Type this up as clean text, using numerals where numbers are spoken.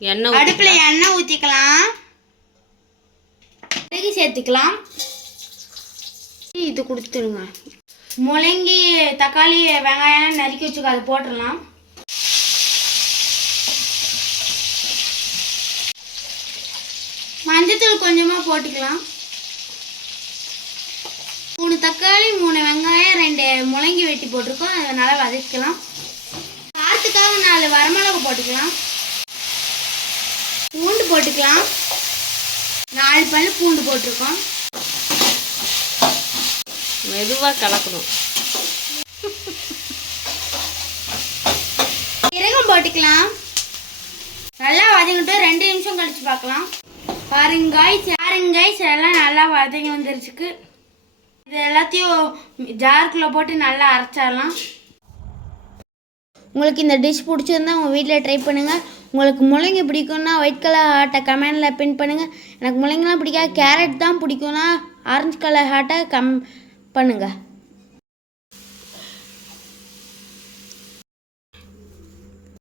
எண்ணெய் அடுப்பில் எண்ணெய் ஊற்றிக்கலாம். கடுகு சேர்த்துக்கலாம். இது கொடுத்துருங்க. முள்ளங்கி தக்காளி வெங்காயம் நறுக்கி வச்சுக்கோ, அதை போட்டுடலாம். மஞ்சத்தூள் கொஞ்சமாக போட்டுக்கலாம். 3 தக்காளி 3 வெங்காயம் 2 முள்ளங்கி வெட்டி போட்டிருக்கோம். அதை நல்லா வதக்கலாம். காரத்துக்காக 4 வரமிளகு போட்டுக்கலாம். பூண்டு போட்டுக்கலாம். 4 பல் பூண்டு போட்டிருக்கோம். மெதுவாக கலக்கணும். சீரகம் போட்டுக்கலாம். நல்லா வதங்கிட்டு 2 நிமிஷம் கழிச்சு பார்க்கலாம். பாருங்காய் எல்லாம் நல்லா வதங்கி வந்துருச்சுக்கு. இது எல்லாத்தையும் ஜாருக்குள்ளே போட்டு நல்லா அரைச்சிடலாம். உங்களுக்கு இந்த டிஷ் பிடிச்சிருந்தா உங்கள் வீட்டில் ட்ரை பண்ணுங்கள். உங்களுக்கு முள்ளங்கி பிடிக்கும்னா ஒயிட் கலர் ஹார்ட்டை கமெண்டில் பின் பண்ணுங்கள். எனக்கு முள்ளங்கிலாம் பிடிக்காது, கேரட் தான் பிடிக்கும்னா ஆரஞ்சு கலர் ஹார்ட்டை பண்ணுங்கள்.